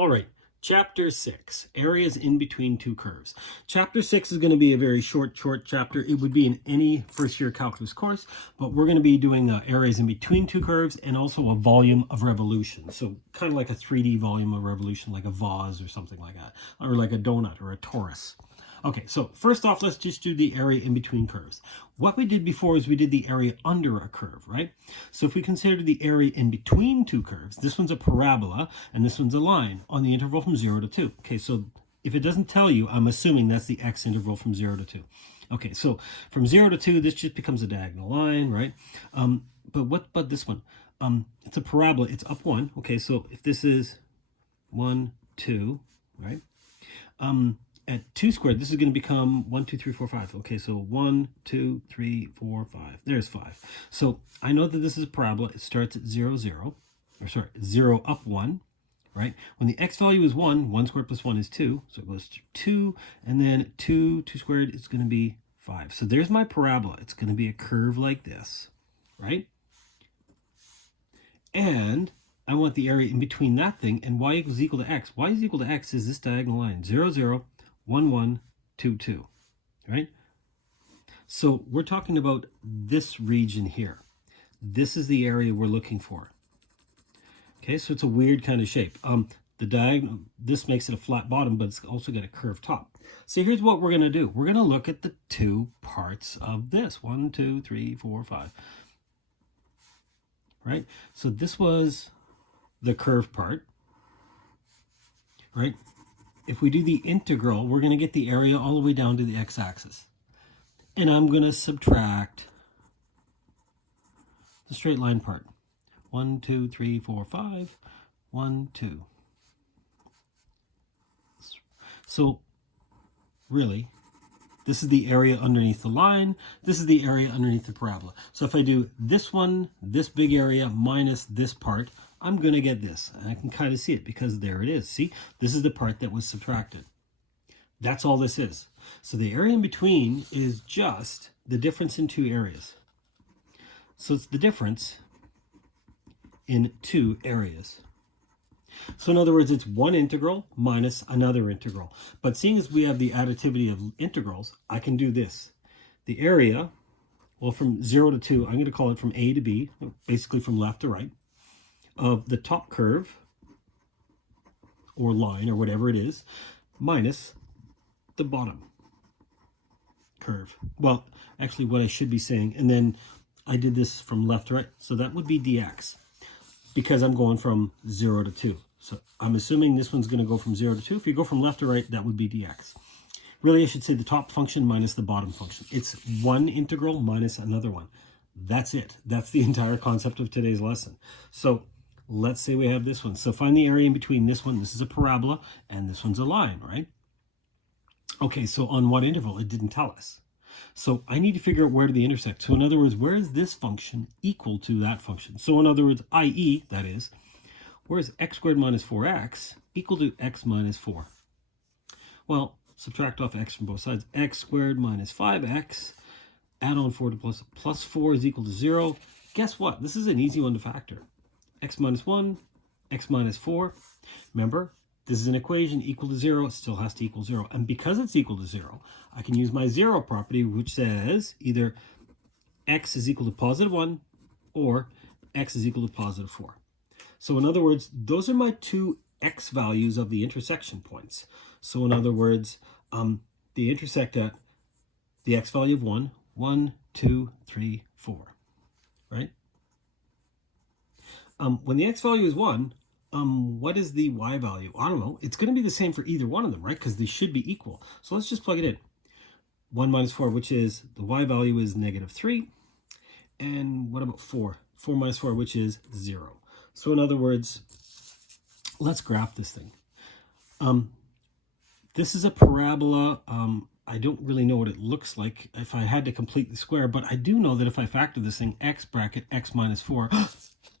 All right, Chapter 6, Areas in Between Two Curves. Chapter 6 is going to be a very short chapter. It would be in any first-year calculus course, but we're going to be doing areas in between two curves and also a volume of revolution. So kind of like a 3D volume of revolution, like a vase or something like that, or like a donut or a torus. Okay, so first off, let's just do the area in between curves. What we did before is we did the area under a curve, right? So if we consider the area in between two curves, this one's a parabola and this one's a line on the interval from 0 to 2. Okay, so if it doesn't tell you, I'm assuming that's the x interval from 0 to 2. Okay, so from 0 to 2, this just becomes a diagonal line, right? But what about this one? It's a parabola, it's up 1. Okay, so if this is 1, 2, right? At 2 squared, this is going to become 1, 2, 3, 4, 5. Okay, so 1, 2, 3, 4, 5. There's 5. So I know that this is a parabola. It starts at 0, 0. Or sorry, 0 up 1, right? When the x value is 1, 1 squared plus 1 is 2. So it goes to 2, and then 2 squared is going to be 5. So there's my parabola. It's going to be a curve like this, right? And I want the area in between that thing, and y is equal to x. Y is equal to x is this diagonal line, 0, 0, 1, 1, 2, 2, right? So we're talking about this region here. This is the area we're looking for. Okay, so it's a weird kind of shape. The diagonal, this makes it a flat bottom, but it's also got a curved top. So here's what we're going to do. We're going to look at the two parts of this. 1, 2, 3, 4, 5. Right? So this was the curved part, right? If we do the integral, we're going to get the area all the way down to the x-axis. And I'm going to subtract the straight line part. 1, 2, 3, 4, 5. 1, 2. So really, this is the area underneath the line. This is the area underneath the parabola. So if I do this one, this big area minus this part, I'm going to get this. And I can kind of see it because there it is. See, this is the part that was subtracted. That's all this is. So the area in between is just the difference in two areas. So it's the difference in two areas. So in other words, it's one integral minus another integral. But seeing as we have the additivity of integrals, I can do this. The area, well, from 0 to 2, I'm going to call it from A to B, basically from left to right, of the top curve, or line, or whatever it is, minus the bottom curve. Well, actually what I should be saying, and then I did this from left to right, so that would be dx, because I'm going from 0 to 2. So I'm assuming this one's going to go from 0 to 2. If you go from left to right, that would be dx. Really, I should say the top function minus the bottom function. It's one integral minus another one. That's it. That's the entire concept of today's lesson. So let's say we have this one. So find the area in between this one. This is a parabola, and this one's a line, right? Okay, so on what interval? It didn't tell us. So I need to figure out where do they intersect. So in other words, where is this function equal to that function? So in other words, i.e., that is, where is x squared minus 4x equal to x minus 4? Well, subtract off x from both sides. X squared minus 5x, add on 4 to plus 4 is equal to 0. Guess what? This is an easy one to factor. X minus 1, x minus 4. Remember, this is an equation equal to 0. It still has to equal 0. And because it's equal to 0, I can use my 0 property, which says either x is equal to positive 1 or x is equal to positive 4. So in other words, those are my two x values of the intersection points. So in other words, they intersect at the x value of 1, 1, 2, 3, 4, right? When the x value is 1, what is the y value? I don't know. It's going to be the same for either one of them, right? Because they should be equal. So let's just plug it in. 1 minus 4, which is, the y value is negative 3. And what about 4? 4 minus 4, which is 0. So in other words, let's graph this thing. This is a parabola. I don't really know what it looks like if I had to complete the square, but I do know that if I factor this thing, x bracket x minus 4,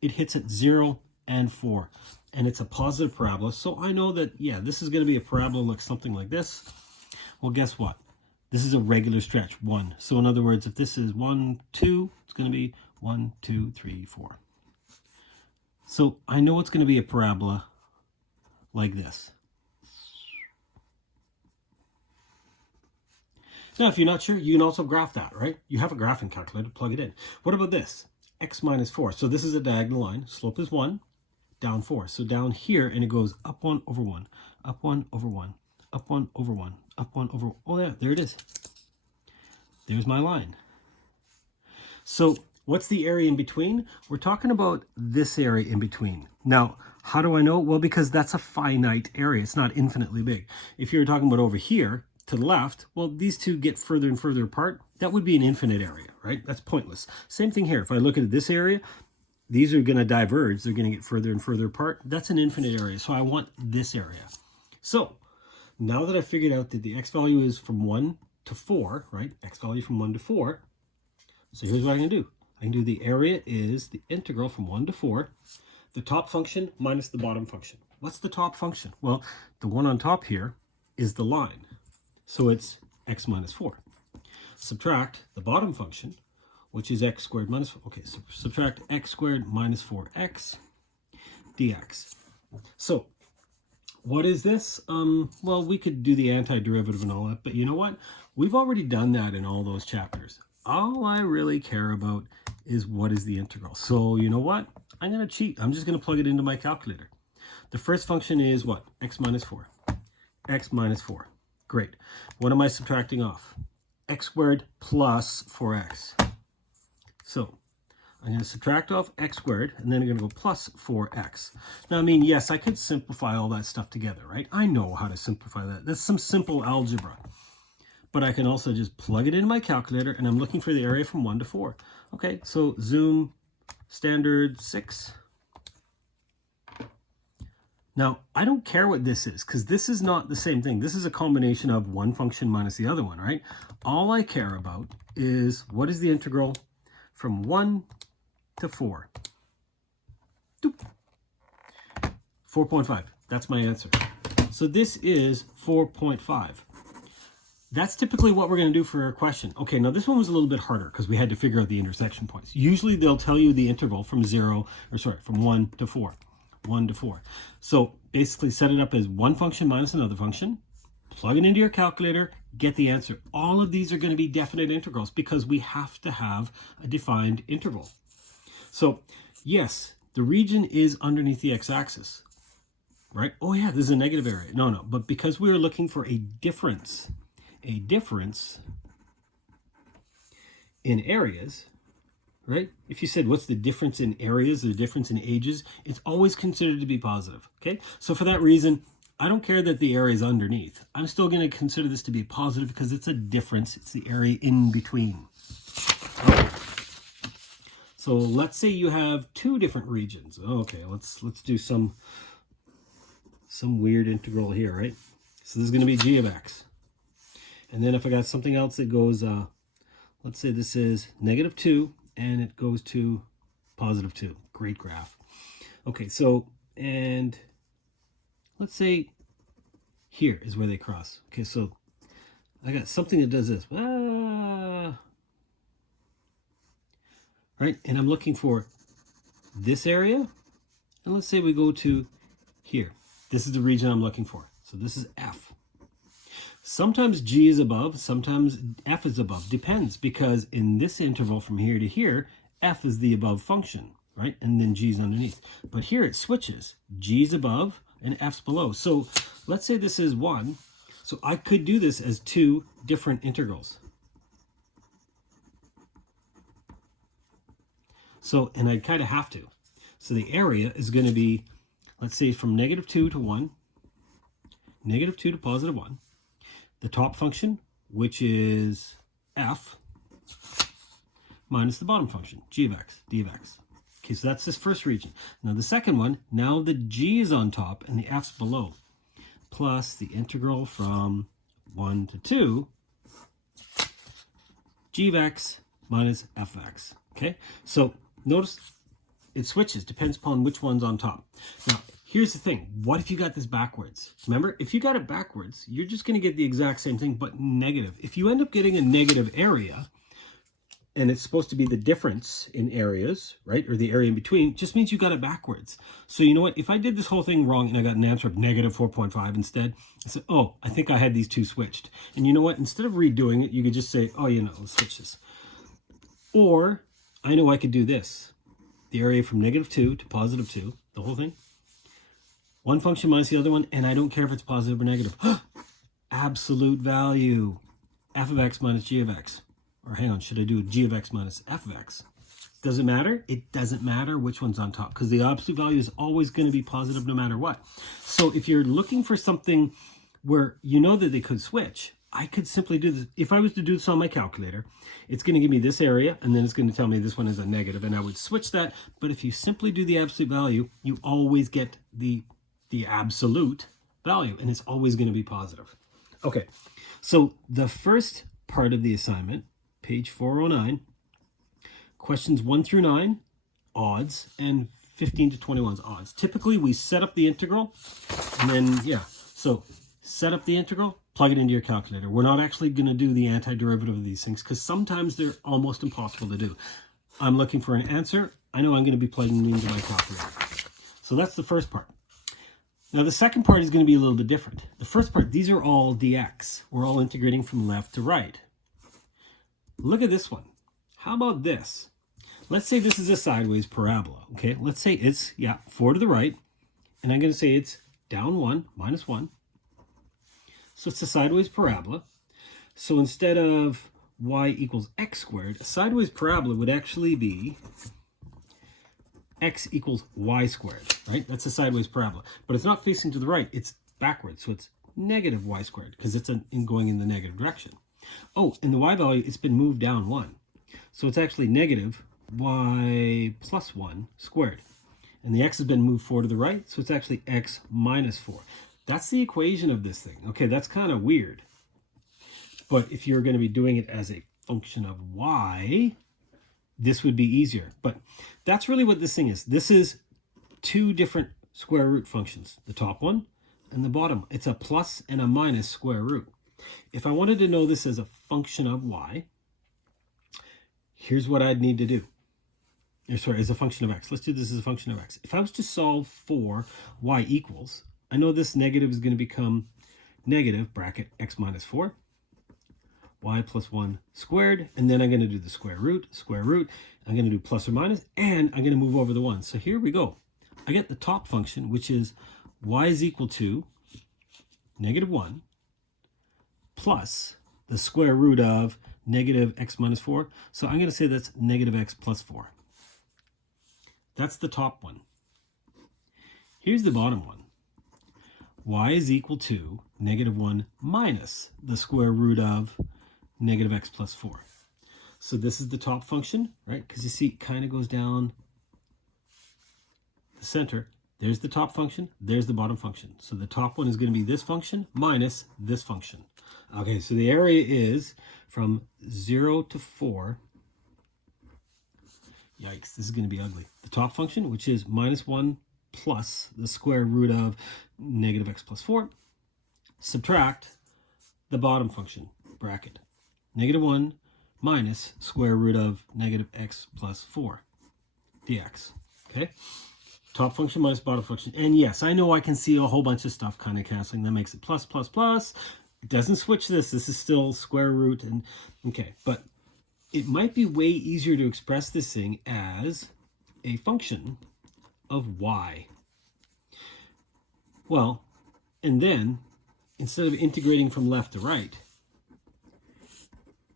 it hits at 0 and 4. And it's a positive parabola. So I know that, yeah, this is going to be a parabola like something like this. Well, guess what? This is a regular stretch, 1. So in other words, if this is 1, 2, it's going to be 1, 2, 3, 4. So I know it's going to be a parabola like this. Now, if you're not sure, you can also graph that, right? You have a graphing calculator, plug it in. What about this? X minus 4. So this is a diagonal line. Slope is 1, down 4. So down here, and it goes up 1 over 1, up 1 over 1, up 1 over 1, up 1 over... Oh, there it is. There's my line. So what's the area in between? We're talking about this area in between. Now, how do I know? Well, because that's a finite area. It's not infinitely big. If you're talking about over here to the left, well, these two get further and further apart. That would be an infinite area, right? That's pointless. Same thing here. If I look at this area, these are going to diverge. They're going to get further and further apart. That's an infinite area. So I want this area. So now that I figured out that the x value is from 1 to 4, right? X value from 1 to 4. So here's what I can do. I can do the area is the integral from 1 to 4, the top function minus the bottom function. What's the top function? Well, the one on top here is the line. So it's x minus 4. Subtract the bottom function, which is x squared minus 4. Okay, so subtract x squared minus 4x dx. So what is this? Well, we could do the antiderivative and all that, but you know what? We've already done that in all those chapters. All I really care about is what is the integral. So you know what? I'm going to cheat. I'm just going to plug it into my calculator. The first function is what? X minus 4. X minus 4. Great. What am I subtracting off? X squared plus 4x. So I'm going to subtract off x squared, and then I'm going to go plus 4x. Now, I mean, yes, I could simplify all that stuff together, right? I know how to simplify that. That's some simple algebra. But I can also just plug it into my calculator, and I'm looking for the area from 1 to 4. Okay, so zoom standard 6. Now, I don't care what this is, because this is not the same thing. This is a combination of one function minus the other one, right? All I care about is what is the integral from 1 to 4. 4.5. That's my answer. So this is 4.5. That's typically what we're going to do for a question. Okay, now this one was a little bit harder because we had to figure out the intersection points. Usually they'll tell you the interval from 1 to 4. 1 to 4. So basically set it up as one function minus another function, plug it into your calculator, get the answer. All of these are going to be definite integrals because we have to have a defined interval. So yes, the region is underneath the x-axis, right? Oh yeah, this is a negative area. No, but because we are looking for a difference in areas, right? If you said, what's the difference in areas, the difference in ages, it's always considered to be positive, okay? So for that reason, I don't care that the area is underneath. I'm still going to consider this to be positive because it's a difference. It's the area in between. Okay. So let's say you have two different regions. Okay, let's do some weird integral here, right? So this is going to be g of x. And then if I got something else that goes, let's say this is -2, and it goes to +2. Great graph. Okay, so, and let's say here is where they cross. Okay, so I got something that does this. Right, and I'm looking for this area. And let's say we go to here. This is the region I'm looking for. So this is F. Sometimes G is above, sometimes F is above. Depends, because in this interval from here to here, F is the above function, right? And then G is underneath. But here it switches. G is above and F's below. So let's say this is 1. So I could do this as two different integrals. So, and I kind of have to. So the area is going to be, let's say from -2 to 1, -2 to +1. The top function, which is f, minus the bottom function, g of x, d of x. Okay, so that's this first region. Now the second one, now the g is on top and the f's below, plus the integral from 1 to 2, g of x minus f of x. Okay, so notice it switches, depends upon which one's on top. Now, here's the thing. What if you got this backwards? Remember, if you got it backwards, you're just going to get the exact same thing, but negative. If you end up getting a negative area, and it's supposed to be the difference in areas, right? Or the area in between, just means you got it backwards. So you know what? If I did this whole thing wrong and I got an answer of negative 4.5 instead, I said, oh, I think I had these two switched. And you know what? Instead of redoing it, you could just say, oh, you know, let's switch this. Or I know I could do this. The area from -2 to +2, the whole thing. One function minus the other one, and I don't care if it's positive or negative. Absolute value. F of x minus g of x. Or hang on, should I do g of x minus f of x? Does it matter? It doesn't matter which one's on top, because the absolute value is always going to be positive no matter what. So if you're looking for something where you know that they could switch, I could simply do this. If I was to do this on my calculator, it's going to give me this area, and then it's going to tell me this one is a negative, and I would switch that. But if you simply do the absolute value, you always get the absolute value, and it's always going to be positive. Okay, so the first part of the assignment, page 409, questions 1 through 9, odds, and 15 to 21's odds. Typically, we set up the integral, and then, yeah, so set up the integral, plug it into your calculator. We're not actually going to do the antiderivative of these things because sometimes they're almost impossible to do. I'm looking for an answer. I know I'm going to be plugging them into my calculator. So that's the first part. Now the second part is going to be a little bit different. The first part, these are all dx. We're all integrating from left to right. Look at this one. How about this? Let's say this is a sideways parabola. Okay, let's say it's, 4 to the right. And I'm going to say it's down 1, minus 1. So it's a sideways parabola. So instead of y equals x squared, a sideways parabola would actually be x equals y squared, right? That's a sideways parabola. But it's not facing to the right, it's backwards. So it's negative y squared because it's going in the negative direction. Oh, and the y value, it's been moved down 1. So it's actually negative y plus 1 squared. And the x has been moved 4 to the right, so it's actually x minus 4. That's the equation of this thing. Okay, that's kind of weird. But if you're going to be doing it as a function of y, this would be easier. But that's really what this thing is. This is two different square root functions, the top one and the bottom. It's a plus and a minus square root. If I wanted to know this as a function of y, here's what I'd need to do. Sorry, as a function of x. Let's do this as a function of x. If I was to solve for y equals, I know this negative is going to become negative, bracket x minus 4, y plus 1 squared, and then I'm going to do the square root. I'm going to do plus or minus, and I'm going to move over the 1. So here we go. I get the top function, which is y is equal to negative 1 plus the square root of negative x minus 4. So I'm going to say that's negative x plus 4. That's the top one. Here's the bottom one. Y is equal to negative 1 minus the square root of negative x plus 4. So this is the top function, right? Because you see it kind of goes down the center. There's the top function. There's the bottom function. So the top one is going to be this function minus this function. Okay, so the area is from 0 to 4. Yikes, this is going to be ugly. The top function, which is minus 1 plus the square root of negative x plus 4, subtract the bottom function, bracket, negative 1 minus square root of negative x plus 4 dx. Okay, top function minus bottom function. And yes, I know I can see a whole bunch of stuff kind of canceling. That makes it plus, plus, plus. It doesn't switch this. This is still square root. And okay, but it might be way easier to express this thing as a function of y. Well, and then instead of integrating from left to right,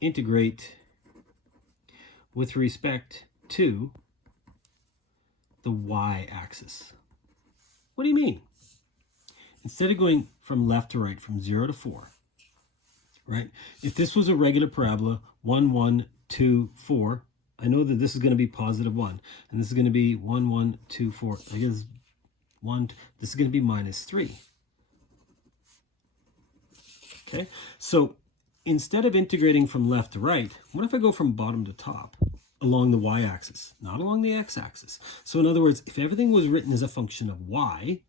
integrate with respect to the y-axis. What do you mean? Instead of going from left to right, from 0 to 4, right? If this was a regular parabola, 1, 1, 2, 4, I know that this is going to be positive 1, and this is going to be 1, 1, 2, 4. I guess 1, this is going to be minus 3. Okay, so instead of integrating from left to right, what if I go from bottom to top along the y-axis, not along the x-axis? So in other words, if everything was written as a function of y,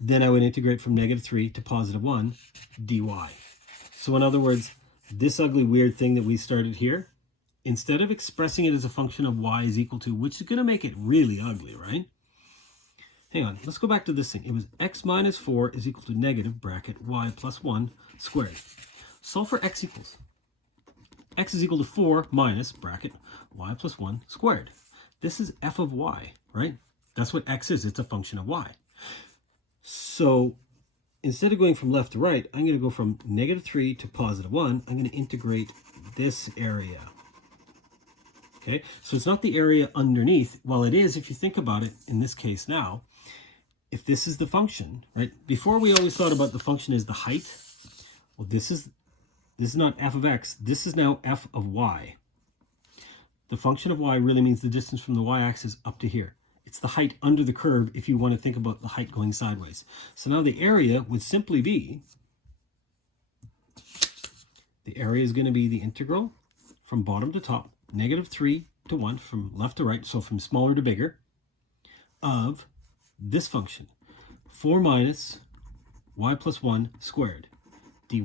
then I would integrate from negative 3 to positive 1 dy. So in other words, this ugly weird thing that we started here, instead of expressing it as a function of y is equal to, which is going to make it really ugly, right? Hang on, let's go back to this thing. It was x minus 4 is equal to negative bracket y plus 1 squared. Solve for x equals. X is equal to 4 minus bracket y plus 1 squared. This is f of y, right? That's what x is. It's a function of y. So instead of going from left to right, I'm going to go from negative 3 to positive 1. I'm going to integrate this area. Okay, so it's not the area underneath. Well, it is if you think about it in this case now. If this is the function, right? Before we always thought about the function as the height. Well, this is not f of x. This is now f of y. The function of y really means the distance from the y-axis up to here. It's the height under the curve if you want to think about the height going sideways. So now the area would simply be, the area is going to be the integral from bottom to top, negative 3 to 1, from left to right, so from smaller to bigger, of this function, 4 minus y plus 1 squared, dy.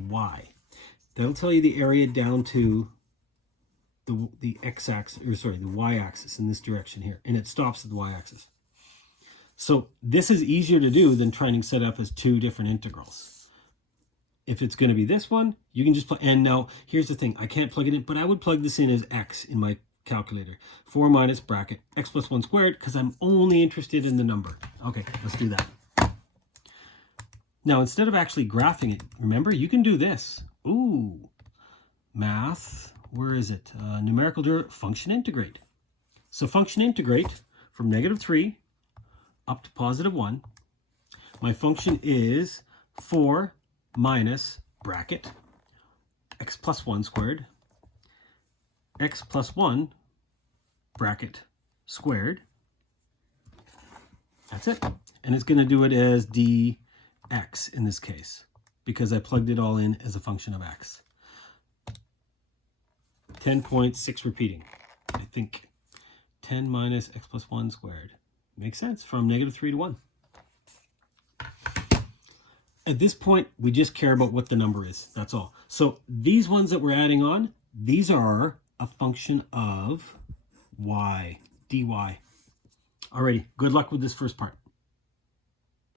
That'll tell you the area down to the x-axis, or sorry, the y-axis in this direction here, and it stops at the y-axis. So this is easier to do than trying to set up as two different integrals. If it's going to be this one, you can just plug, and now here's the thing, I can't plug it in, but I would plug this in as x in my calculator. 4 minus bracket x plus 1 squared, because I'm only interested in the number. Okay, let's do that. Now, instead of actually graphing it, remember, you can do this. Ooh, math, where is it? Numerical function integrate. So function integrate from negative 3 up to positive 1. My function is 4 minus bracket x plus 1 squared, x plus 1 bracket squared. That's it. And it's going to do it as dx in this case, because I plugged it all in as a function of x. 10.6 repeating, I think. 10 minus x plus 1 squared. Makes sense, from negative 3 to 1. At this point, we just care about what the number is. That's all. So these ones that we're adding on, these are a function of y, dy. Alrighty, good luck with this first part.